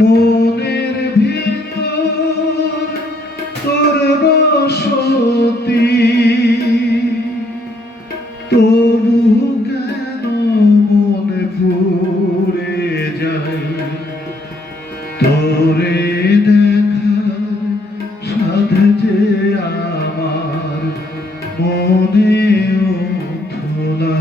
মনের ভিতর তোর বসতি, তবু কেন মনে পড়ে যায় তোরে দেখার সাধে যে আমার মনে উঠলা।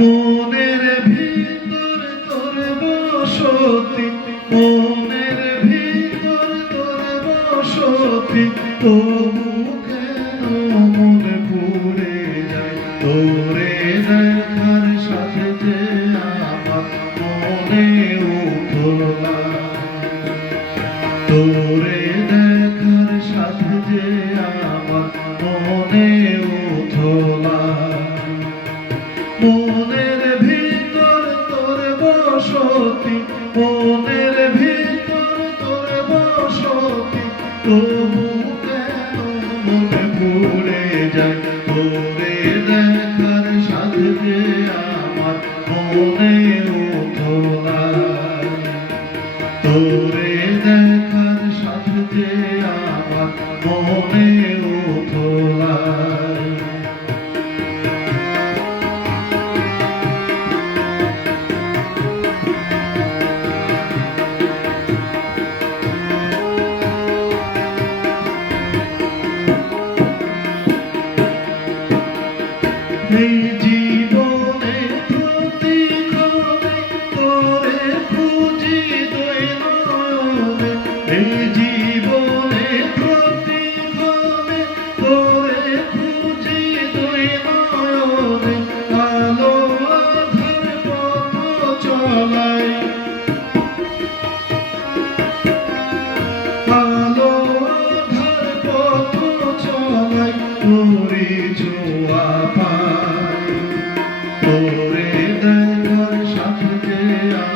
মনের ভিতর তোর বসতি, মনের ভিতর তোর বসতি, তবু কেন মনে পড়ে যায় তোরে দেখার সাথে যে আমার মনে উঠলা। তোরে দেখার সাথে যে আমার মনে উঠলা। মনের ভিতর তোর বসতি, মনের ভিতর তোর বসতি, তবু কেন মনে পড়ে যায় তোরে দেখার সাথে যে আমার মনে উঠলা। তোরে দেখার সাথে যে আমার মনে উঠলা। এই জীবনে প্রতিক্ষণে তোরে খুঁজি দুই নয়নে, এই জীবনে প্রতিক্ষণে তোরে খুঁজি দুই নয়নে। আলো আঁধার পথ চলাই, আলো আঁধার পথ চলাই, তোরে ছোঁয়া পাই। তোরে দেখার সাথে যে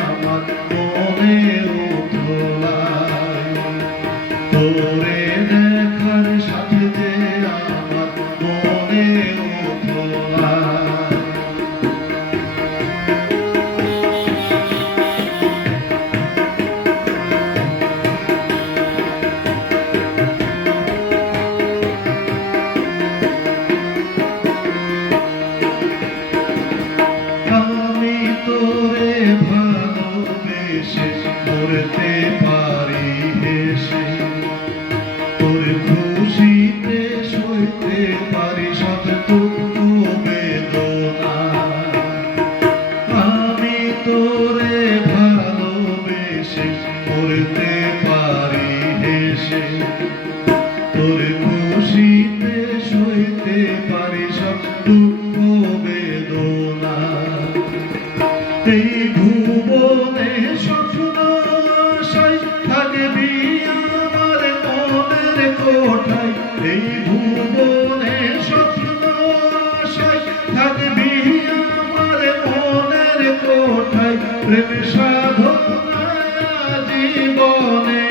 আমার মনে উঠলা। তোরে দেখার সাথে যে আমার মনে উঠলা। তোরে ভালোবেসে করতে পারি হেসে, তোর খুশিতে সইতে পারি সব দুঃখ বেদনা। আমি তোরে ভালোবেসে করতে পারি হেসে, তোর খুশিতে সইতে পারি সব দুঃখ বেদনা। এই ভুবনে স্বপ্ন আশায় থাকবি আমার মনের কোঠায়, এই ভুবনে স্বপ্ন আশায় থাকবি আমার মনের কোঠায়। প্রেম সাধনা জীবনে,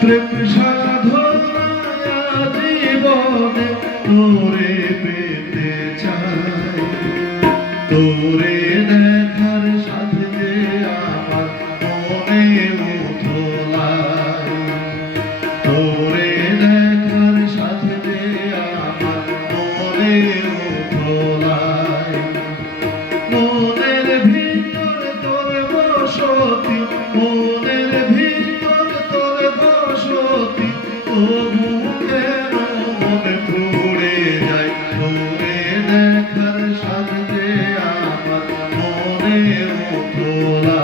প্রেম সাধনা জীবনে তোরে পেতে চাই। তোরে দেখার সাথে যে আমার মনে উঠলা। তোরে দেখার সাথে যে আমার মনে উঠলা। মনের ভিতর তোর বসতি, মনের ভিতর তোর বসতি, তবু কেন মনে পড়ে যায় তোরে দেখার সাথে যে আমার মনে উঠলা।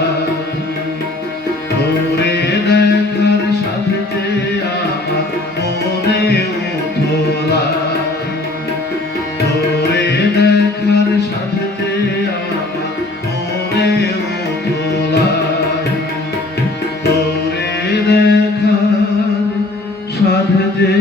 তোরে দেখার সাথে যে আমার মনে উঠলা। তোরে দেখার সাথে যে আমার মনে উঠলা। তোরে দেখার সাথে যে